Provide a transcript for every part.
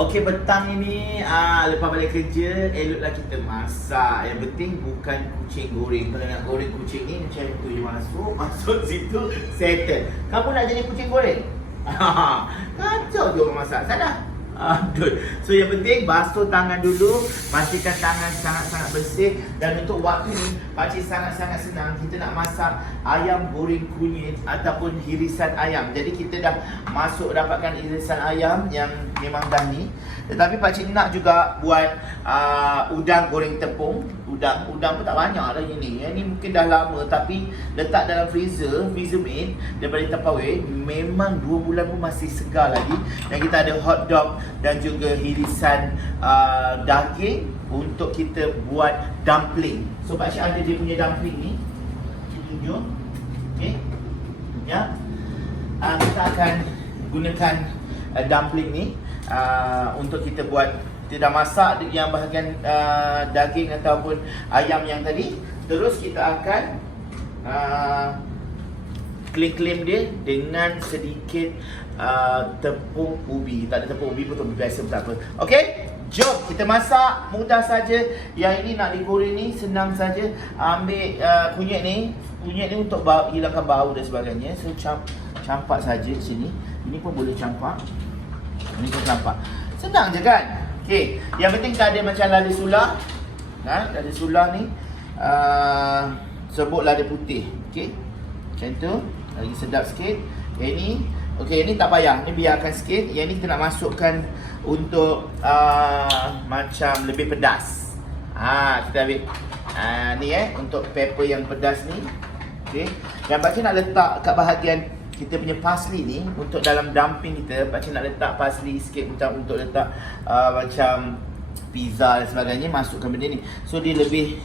Okey, petang ini lepas balik kerja, eloklah kita masak. Yang penting bukan kucing goreng. Kalau nak goreng kucing ni macam tu je, masuk situ, settle. Kamu nak jadi kucing goreng? Kacau je orang masak. Salah. Good. So yang penting basuh tangan dulu, pastikan tangan sangat-sangat bersih. Dan untuk waktu ni pakcik sangat-sangat senang. Kita nak masak ayam goreng kunyit ataupun hirisan ayam. Jadi kita dah masuk dapatkan hirisan ayam yang memang dah ni. Tetapi pakcik nak juga buat udang goreng tepung. Udang pun tak banyak dah ini. Yang ni mungkin dah lama tapi letak dalam freezer made daripada Tupperware. Memang 2 bulan pun masih segar lagi. Dan kita ada hot dog dan juga hirisan daging untuk kita buat dumpling. So pakcik ada dia punya dumpling ni. Kita tunjuk. Okey. Ya. Kita akan gunakan dumpling ni untuk kita buat. Kita dah masak yang bahagian daging ataupun ayam yang tadi. Terus kita akan klaim dia dengan sedikit tepung ubi. Tak ada tepung ubi pun, tepung biasa pun tak apa. Okey, jom kita masak. Mudah saja. Yang ini nak digoreng ni senang saja. Ambil kunyit ni untuk hilangkan bau dan sebagainya. So campak saja sini. Ini pun boleh campak. Ini pun campak. Senang je kan? Okey, yang penting tak ada macam lada sulah. Lada sulah ni sebut lada putih. Okey. Macam tu, lagi sedap sikit. Yang ni, okey, ni tak payah. Ni biarkan sikit. Yang ni kita nak masukkan untuk macam lebih pedas. Kita ambil ni untuk pepper yang pedas ni. Okey. Yang pakcik nak letak kat bahagian kita punya parsley ni untuk dalam dumpling kita. Pakcik nak letak parsley sikit macam untuk letak macam pizza dan sebagainya. Masukkan benda ni. So dia lebih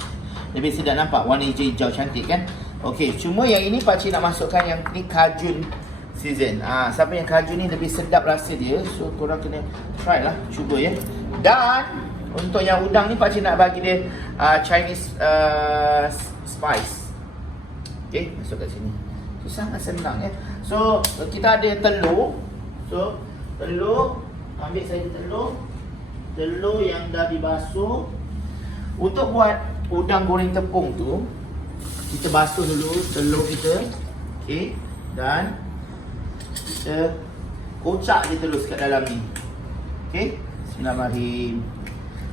sedap, nampak warna hijau cantik kan. Okey, cuma yang ini pakcik nak masukkan yang ni cajun season. Siapa yang cajun ni lebih sedap rasa dia. So korang kena try lah, cuba ya. Dan untuk yang udang ni pakcik nak bagi dia Chinese spice. Okey, masuk kat sini. So sangat senang ya. So kita ada telur. So telur, ambil saja telur yang dah dibasuh. Untuk buat udang goreng tepung tu, kita basuh dulu telur kita. Okey. Dan kita kocak dia terus kat dalam ni. Okey. Bismillahirrahmanirrahim.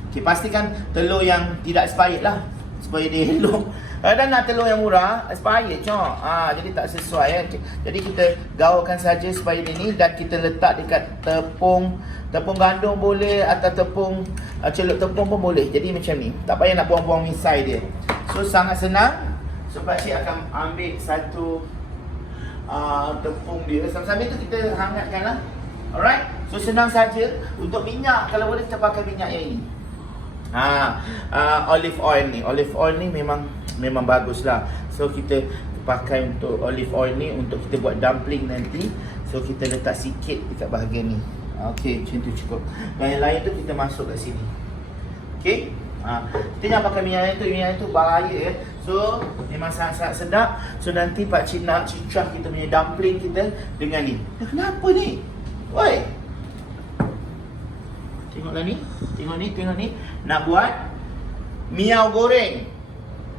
Okey, pastikan telur yang tidak expired lah supaya dia elok. Dan nak telur yang murah, expired cok. Jadi tak sesuai ya. Jadi kita gaulkan saja supaya dia ni. Dan kita letak dekat tepung gandum boleh, atau tepung celup tepung pun boleh. Jadi macam ni. Tak payah nak buang-buang misai dia. So sangat senang. So pakcik akan ambil satu tepung dia. Sambil tu kita hangatkan lah. Alright. So senang saja. Untuk minyak, kalau boleh kita pakai minyak yang ini. Olive oil ni. Olive oil ni memang bagus lah. So kita pakai untuk olive oil ni untuk kita buat dumpling nanti. So kita letak sikit dekat bahagian ni. Okey, macam tu cukup. Dan yang lain tu kita masuk kat sini. Okey. Kita jangan pakai minyak yang tu bahaya ya. So memang sangat-sangat sedap. So nanti pakcik nak cicah kita punya dumpling kita dengan ni. Kenapa ni? Woi. Tengoklah ni. Tengok ni. Nak buat miao goreng.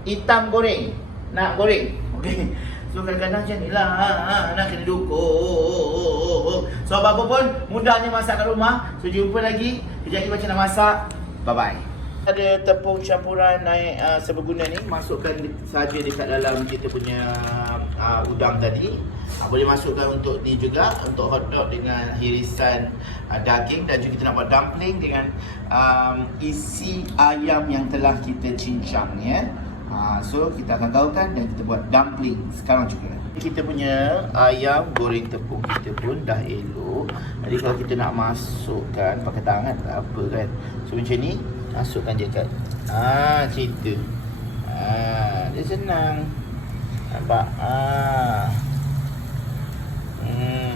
Hitam goreng. Nak goreng. Okey. So kadang-kadang macam ni lah. Nak kena dukung. So apa pun mudahnya masak kat rumah. So jumpa lagi. Kejap lagi macam nak masak. Bye-bye. Ada tepung campuran naik seberguna ni. Masukkan saja dekat dalam kita punya udang tadi. Boleh masukkan untuk ni juga, untuk hotdog dengan hirisan daging. Dan juga kita nak buat dumpling dengan isi ayam yang telah kita cincang ya. So kita akan gaulkan dan kita buat dumpling sekarang juga. Kita punya ayam goreng tepung kita pun dah elok. Jadi kalau kita nak masukkan pakai tangan tak apa kan. So macam ni, masukkan je kat cerita. Dia senang. Nampak?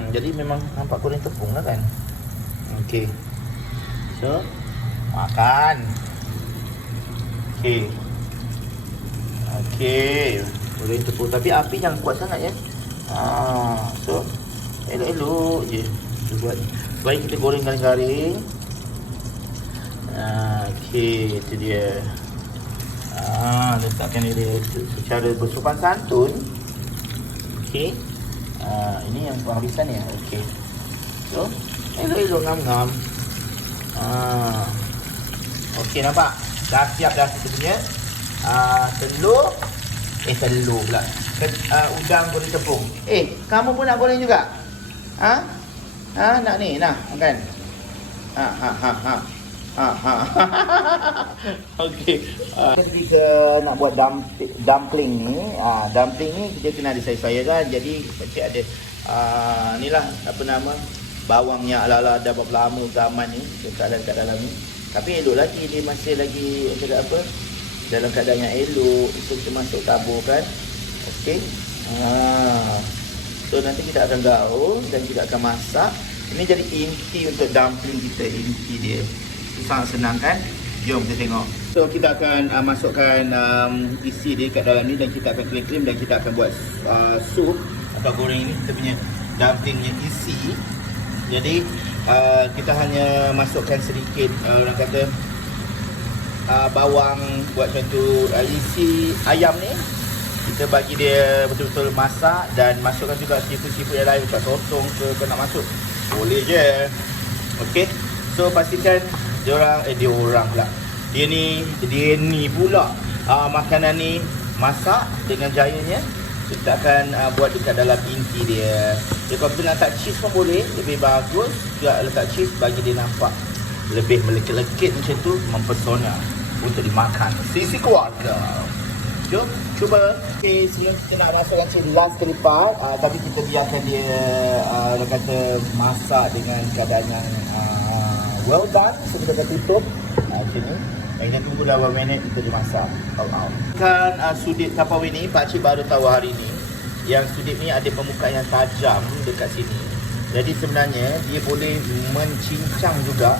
Jadi memang nampak goreng tepung lah kan. Okey. So makan. Okey. Goreng tepung. Tapi api jangan kuat sangat ya. So elok-elok je kita buat. Supaya kita goreng garing-garing. Okey, itu dia. Letakkan dia secara bersopan santun. Okey. Ini yang penghabisan ya. Okey. So, elok-elok ngam-ngam. Okey, nampak? Dah siap dah kita punya telur. Telur pula. Udang goreng tepung. Kamu pun nak goreng juga? Nak ni, nak makan. Okey. Kita nak buat dumpling ni. Dumpling ni kita kena ada sayur-sayuran. Jadi macam ada ni lah, apa nama, bawangnya ala-ala dah berapa lama zaman ni kat dalam ni. Tapi elok lagi, dia masih lagi cakap apa, dalam keadaan yang elok. So kita masuk taburkan. Okey. So nanti kita akan gaul dan kita akan masak. Ini jadi inti untuk dumpling kita. Inti dia sangat senang kan? Jom kita tengok. So kita akan masukkan isi dia kat dalam ni dan kita akan krim dan kita akan buat sup atau goreng ni. Kita punya dumplingnya isi. Jadi kita hanya masukkan sedikit orang kata bawang buat contoh isi ayam ni. Kita bagi dia betul-betul masak dan masukkan juga seafood-seafood yang lain macam sotong ke kau nak masuk. Boleh je. Okey. So pastikan dia ni pula makanan ni masak dengan jayanya. Kita akan buat dekat dalam inti dia. Dia kalau nak letak cheese pun boleh, lebih bagus juga letak cheese bagi dia nampak lebih melekit-lekit macam tu, mempesona untuk dimakan sisi keluarga. Jom cuba. Okey, sebelum kita nak masukkan cheese last kali part, tapi kita biarkan dia orang kata masak dengan keadaan yang well done. So kita akan tutup macam ni. Kita tunggu 8 minit kita dimasak. Kan sudip Tupperware ni pakcik baru tahu hari ni. Yang sudip ni ada pemuka yang tajam dekat sini. Jadi sebenarnya dia boleh mencincang juga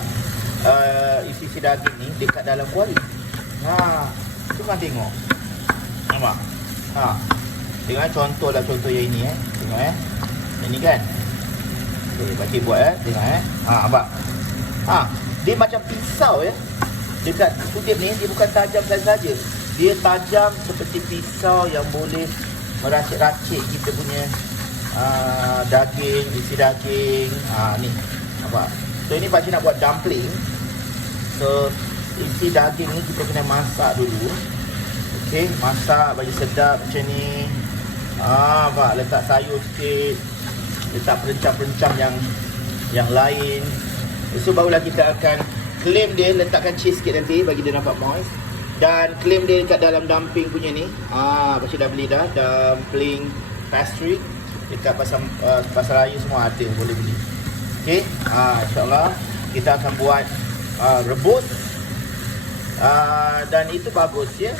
isi daging ni dekat dalam kuali. Tu kan tengok. Nampak? Tengok contoh yang ini Tengok Ini kan. Okey, pakcik buat tengok nampak? Dia macam pisau dekat sudip ni. Dia bukan tajam saja. Dia tajam seperti pisau yang boleh meracik-racik kita punya daging, isi daging. Ni nampak? So ini pakcik nak buat dumpling. So isi daging ni kita kena masak dulu. Okey, masak bagi sedap macam ni. Nampak? Letak sayur sikit, letak perencam-perencam yang lain. So barulah kita akan claim dia, letakkan cheese sikit nanti bagi dia nampak moist. Dan claim dia kat dalam dumpling punya ni. Pakcik dah beli dah dumpling pastry dekat pasar raya semua ada, boleh beli. Okey, insya-Allah kita akan buat rebus. Dan itu bagus ya.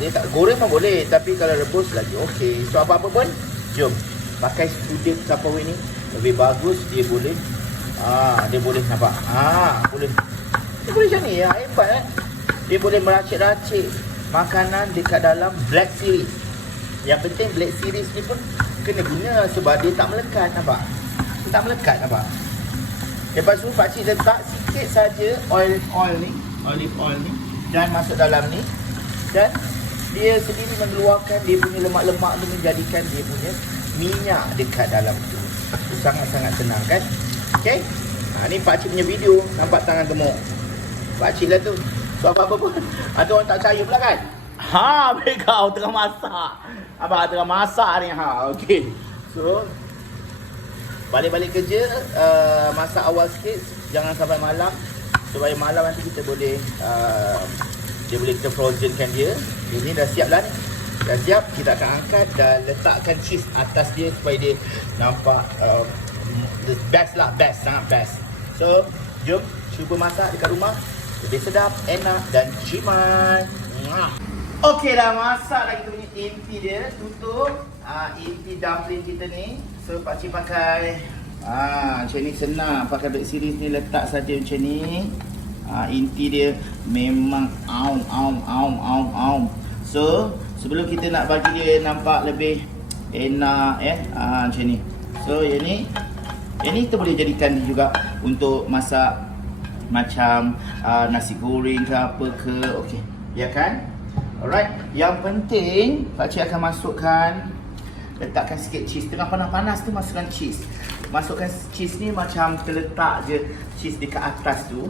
Dia tak goreng pun boleh, tapi kalau rebus lagi okey. So apa-apa pun jom pakai sudip Tupperware ni lebih bagus. Dia boleh dia boleh nampak. Boleh. Dia boleh macam ni ya. Hebat Dia boleh meracik-racik makanan dekat dalam Black Series. Yang penting Black Series ni pun kena guna sebab dia tak melekat, nampak? Dia tak melekat, nampak? Lepas tu pakcik letak sikit saja olive oil ni dan masuk dalam ni, dan dia sendiri mengeluarkan dia punya lemak-lemak tu, menjadikan dia punya minyak dekat dalam tu. Sangat-sangat senang kan? Okey. Ni pakcik punya video, nampak tangan gemuk pakcik lah tu. So apa-apa pun ada orang tak percaya pula kan? Kau tengah masak. Abang tengah masak ni. Okey. So balik-balik kerja, masak awal sikit, jangan sampai malam. Supaya malam nanti kita boleh dia boleh kita frozenkan dia. Ini dah siap lah ni. Dah siap, kita akan angkat dan letakkan cheese atas dia supaya dia nampak the best lah, best, sangat best. So, jom cuba masak dekat rumah. Lebih sedap, enak dan jimat. Okey dah masak dah kita punya inti dia. Tutup inti dumpling kita ni. So, pakcik pakai macam ni senang. Pakai Black Series ni, letak saja macam ni. Inti dia memang So sebelum kita nak bagi dia nampak lebih enak macam ni. So yang ni kita boleh jadikan juga untuk masak macam nasi goreng ke apa ke. Okey, ya kan? Alright, yang penting pakcik akan masukkan, letakkan sikit cheese. Tengah panas-panas tu masukkan cheese. Masukkan cheese ni macam terletak je cheese dekat atas tu.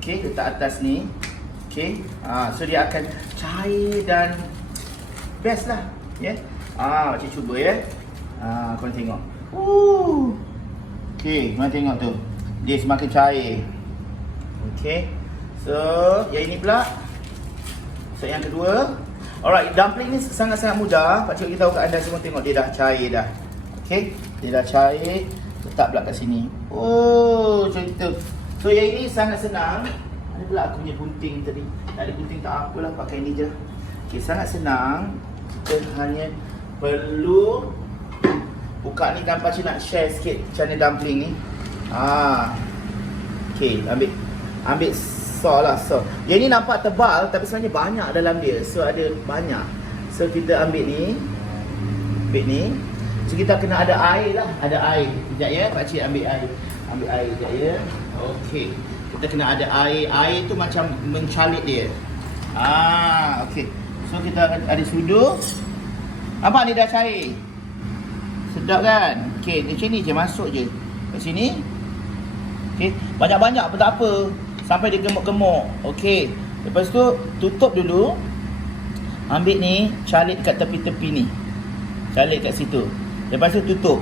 Okey, letak atas ni. Okey, so dia akan cair dan best lah, ya. Pakcik cuba ya. Korang tengok. Okey, korang tengok tu. Dia semakin cair. Okey. So, yang ini pula. So, yang kedua. Alright, dumpling ni sangat-sangat mudah. Pakcik beritahu kat anda semua, tengok dia dah cair dah. Okey, dia dah cair. Letak pula kat sini. Macam tu. So, yang ini sangat senang. Ada pula aku punya gunting tadi. Tak ada gunting tak apalah, pakai ni je. Okey, sangat senang. Kita hanya perlu buka ni kan, pakcik nak share sikit macam mana dumpling ni. Okey, ambil saw lah, saw. Yang ni nampak tebal tapi sebenarnya banyak dalam dia. So ada banyak. So kita ambil ni. So kita kena ada air lah, ada air. Sekejap ya, pakcik ambil air. Ambil air sekejap ya. Okey. Kita kena ada air. Air tu macam mencalit dia. Okey. So kita ada sudu. Nampak ni dah cair. Sedap kan? Okey, macam ni je, masuk je. Kat sini. Okey, banyak-banyak pun tak apa. Sampai dia gemuk-gemuk. Okey. Lepas tu tutup dulu. Ambil ni, calit kat tepi-tepi ni. Calit kat situ. Lepas tu tutup.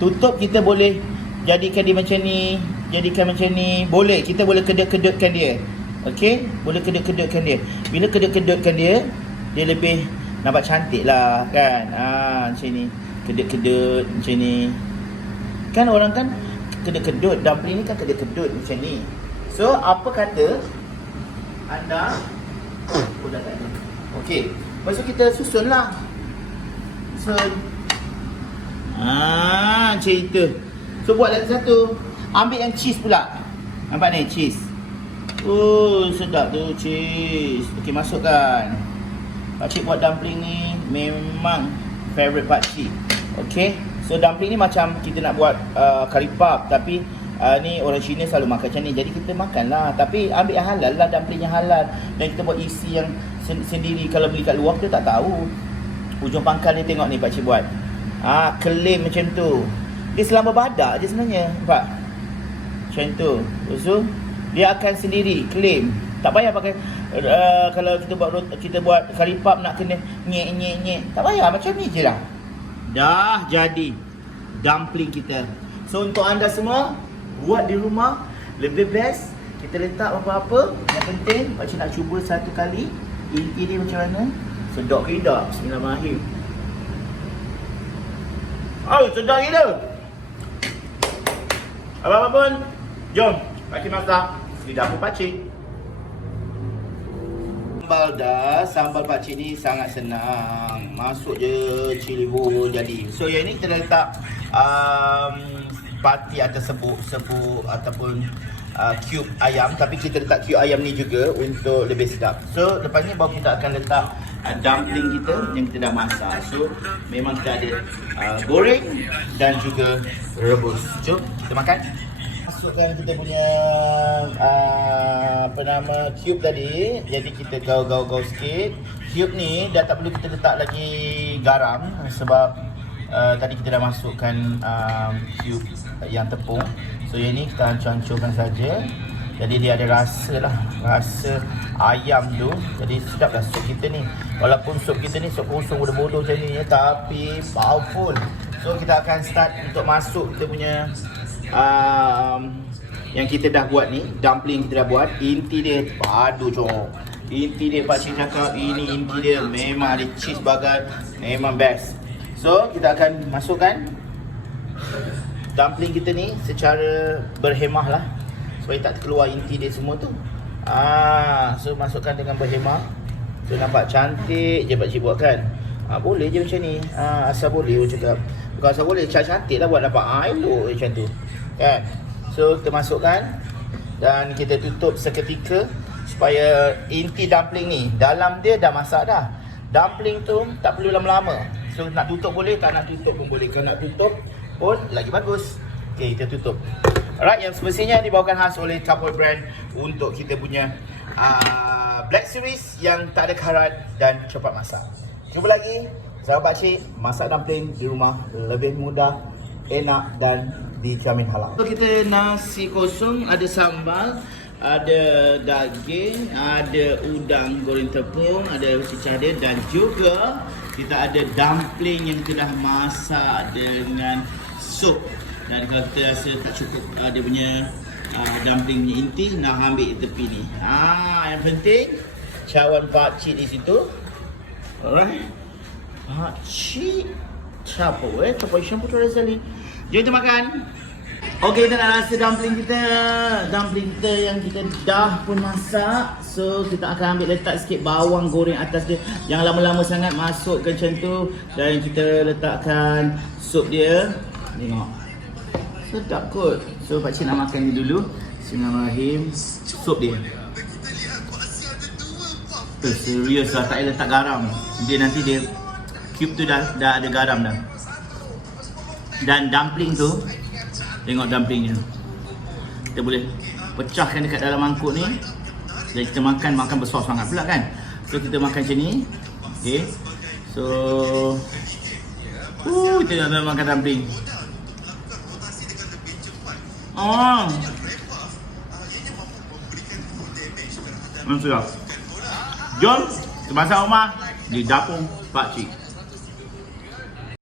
Tutup kita boleh jadikan dia macam ni, jadikan macam ni. Boleh, kita boleh kedut-kedutkan dia. Okey, boleh kedut-kedutkan dia. Bila kedut-kedutkan dia, dia lebih nampak cantik lah kan. Macam ni. Kedut-kedut macam ni. Kan orang kan kedut-kedut, dumpling ni kan kedut-kedut macam ni. So, apa kata anda dah tak ada. Okey. Lepas tu kita susun lah. So, macam itu. So, buat lagi satu. Ambil yang cheese pula. Nampak ni, cheese. Sedap tu cheese. Okey, masukkan. Pakcik buat dumpling ni memang favorite pakcik. Okey. So, dumpling ni macam kita nak buat curry puff. Tapi ni orang Cina selalu makan macam ni. Jadi kita makan lah. Tapi ambil yang halal lah, dumpling yang halal. Dan kita buat isi yang sendiri. Kalau beli kat luar kita tak tahu. Ujung pangkal ni tengok ni pakcik buat. Claim macam tu. Dia selamba badak je sebenarnya. Nampak? Macam tu. Lepas tu dia akan sendiri claim. Tak payah pakai kalau kita buat curry puff nak kena nyek. Tak payah, macam ni je lah. Dah jadi dumpling kita. So untuk anda semua, buat di rumah lebih best. Kita letak apa-apa. Yang penting pakcik nak cuba satu kali. Inti dia macam mana. Sedap ke tidak? Bismillahirrahmanirrahim. Sedap gila. Apa-apa pun, jom pakcik masak di dapur pakcik. Sambal dah. Sambal pakcik ni sangat senang. Masuk je cili bubur jadi. So yang ni kita letak pati atau serbuk ataupun cube ayam. Tapi kita letak cube ayam ni juga untuk lebih sedap. So lepas ni baru kita akan letak dumpling kita yang kita dah masak. So memang kita ada goreng dan juga rebus. Jom kita makan. Masukkan kita punya cube tadi. Jadi kita gaul sikit. Cube ni dah tak perlu kita letak lagi garam sebab tadi kita dah masukkan cube yang tepung. So yang ni kita hancur-hancurkan saja. Jadi dia ada rasa lah, rasa ayam tu. Jadi sedap lah sup kita ni. Walaupun sup kita ni sup kosong bodoh-bodoh macam ni ya, tapi powerful. So kita akan start untuk masuk kita punya yang kita dah buat ni, dumpling kita dah buat. Inti dia padu cok. Inti dia pakcik cakap ini inti dia memang ada cheese bagai, memang best. So kita akan masukkan dumpling kita ni secara berhemah lah supaya tak keluar inti dia semua tu. So masukkan dengan berhemah. So nampak cantik je pakcik buat kan. Boleh je macam ni. Asal boleh orang cakap. Bukan asal boleh, cantik lah buat nampak elok macam tu kan. So kita masukkan dan kita tutup seketika supaya inti dumpling ni dalam dia dah masak dah. Dumpling tu tak perlu lama-lama. So nak tutup boleh, tak nak tutup pun boleh. Kalau nak tutup pun lagi bagus. Okay, kita tutup. Alright, yang semestinya dibawakan khas oleh Tupperware brand untuk kita punya Black Series yang tak ada karat dan cepat masak. Cuba lagi, sahabat pakcik, masak dumpling di rumah lebih mudah, enak dan dijamin halal. So, kita nasi kosong, ada sambal, ada daging, ada udang goreng tepung, ada usi cadir dan juga kita ada dumpling yang kita dah masak dengan sup. Dan kalau kita rasa tak cukup dia punya dumpling punya inti, nak ambil tepi ni. Yang penting cawan pakcik di situ. Alright. Pakcik Tupperware, Tupperware Putra Razali. Jom kita makan. Okey, kita nak rasa dumpling kita. Dumpling kita yang kita dah pun masak. So, kita akan ambil letak sikit bawang goreng atas dia. Jangan lama-lama sangat masukkan macam tu. Dan kita letakkan sup dia. Tengok. Sedap kot. So, pakcik nak makan ni dulu. Bismillahirrahmanirrahim. Sup dia. Serius lah, tak payah letak garam. Dia nanti dia cube tu dah ada garam dah. Dan dumpling tu, tengok dumplingnya. Kita boleh pecahkan dekat dalam mangkuk ni. Dan kita makan besar sangat pula kan. So kita makan macam ni. Okay. So kita nak makan dumpling. Mantap. Jom kita masak rumah di dapur pakcik.